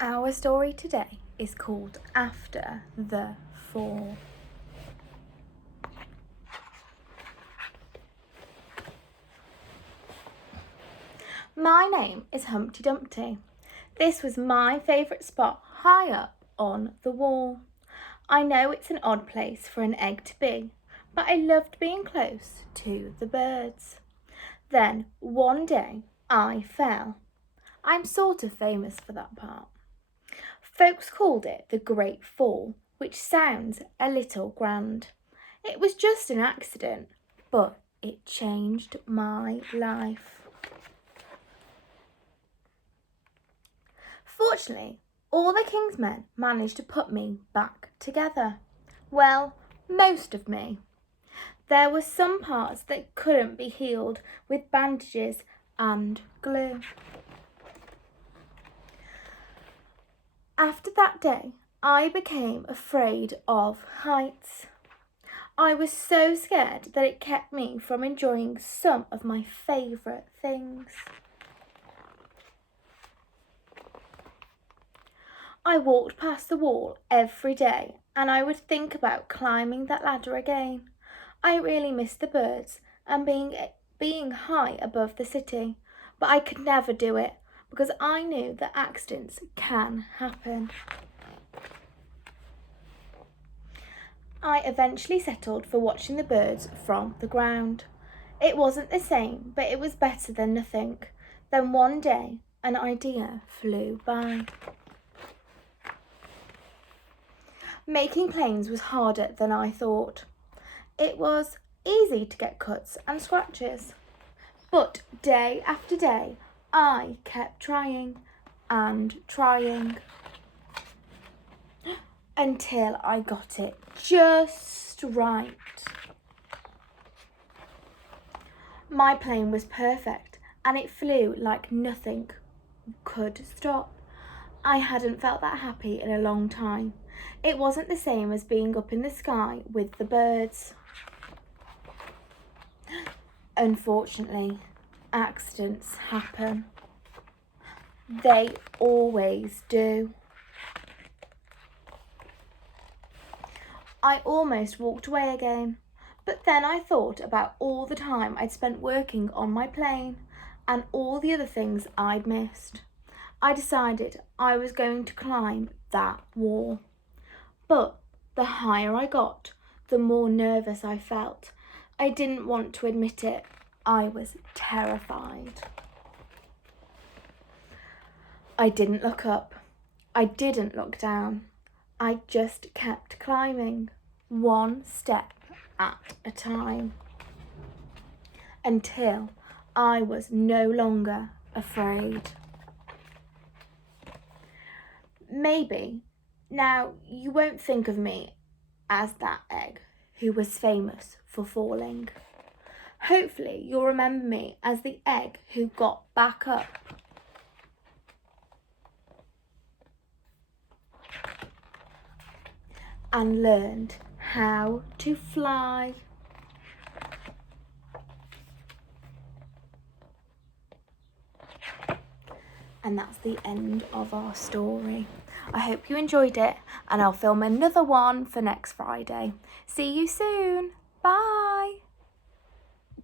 Our story today is called After the Fall. My name is Humpty Dumpty. This was my favourite spot high up on the wall. I know it's an odd place for an egg to be, but I loved being close to the birds. Then one day I fell. I'm sort of famous for that part. Folks called it the Great Fall, which sounds a little grand. It was just an accident, but it changed my life. Fortunately, all the king's men managed to put me back together. Well, most of me. There were some parts that couldn't be healed with bandages and glue. After that day, I became afraid of heights. I was so scared that it kept me from enjoying some of my favourite things. I walked past the wall every day and I would think about climbing that ladder again. I really missed the birds and being high above the city, but I could never do it because I knew that accidents can happen. I eventually settled for watching the birds from the ground. It wasn't the same, but it was better than nothing. Then one day, an idea flew by. Making planes was harder than I thought. It was easy to get cuts and scratches. But day after day, I kept trying and trying until I got it just right. My plane was perfect and it flew like nothing could stop. I hadn't felt that happy in a long time. It wasn't the same as being up in the sky with the birds. Unfortunately, accidents happen. They always do. I almost walked away again, but then I thought about all the time I'd spent working on my plane and all the other things I'd missed. I decided I was going to climb that wall. But the higher I got, the more nervous I felt. I didn't want to admit it. I was terrified. I didn't look up. I didn't look down. I just kept climbing, one step at a time, until I was no longer afraid. Maybe now you won't think of me as that egg who was famous for falling. Hopefully you'll remember me as the egg who got back up. And learned how to fly. And that's the end of our story. I hope you enjoyed it and I'll film another one for next Friday. See you soon. Bye.